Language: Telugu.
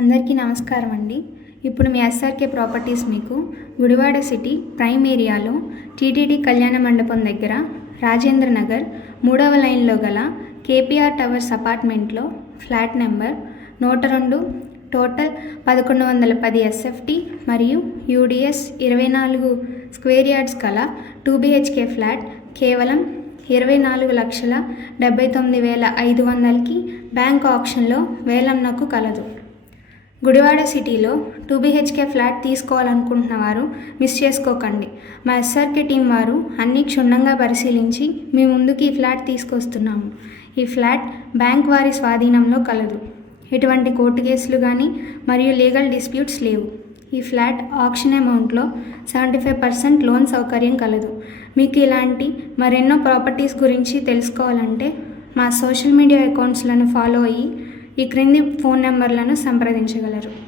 అందరికీ నమస్కారం అండి. ఇప్పుడు మీ ఎస్ఆర్కే ప్రాపర్టీస్ మీకు గుడివాడ సిటీ ప్రైమ్ ఏరియాలో టీటీడీ కళ్యాణ మండపం దగ్గర రాజేంద్ర నగర్ 3వ లైన్లో గల కేపీఆర్ టవర్స్ అపార్ట్మెంట్లో ఫ్లాట్ నెంబర్ 102 టోటల్ 1110 ఎస్ఎఫ్టీ మరియు యూడిఎస్ 24 స్క్వేర్ యార్డ్స్ గల 2 BHK ఫ్లాట్ కేవలం 24,79,500కి బ్యాంక్ ఆప్షన్లో వేలంనకు కలదు. గుడివాడ సిటీలో 2 BHK ఫ్లాట్ తీసుకోవాలనుకుంటున్న వారు మిస్ చేసుకోకండి. మా ఎస్ఆర్కే టీం వారు అన్ని క్షుణ్ణంగా పరిశీలించి మీ ముందుకు ఈ ఫ్లాట్ తీసుకొస్తున్నాము. ఈ ఫ్లాట్ బ్యాంక్ వారి స్వాధీనంలో కలదు. ఎటువంటి కోర్టు కేసులు కానీ మరియు లీగల్ డిస్ప్యూట్స్ లేవు. ఈ ఫ్లాట్ ఆక్షన్ అమౌంట్లో 75% లోన్ సౌకర్యం కలదు. మీకు ఇలాంటి మరెన్నో ప్రాపర్టీస్ గురించి తెలుసుకోవాలంటే మా సోషల్ మీడియా అకౌంట్స్లను ఫాలో అయ్యి ఈ క్రింది ఫోన్ నెంబర్లను సంప్రదించగలరు.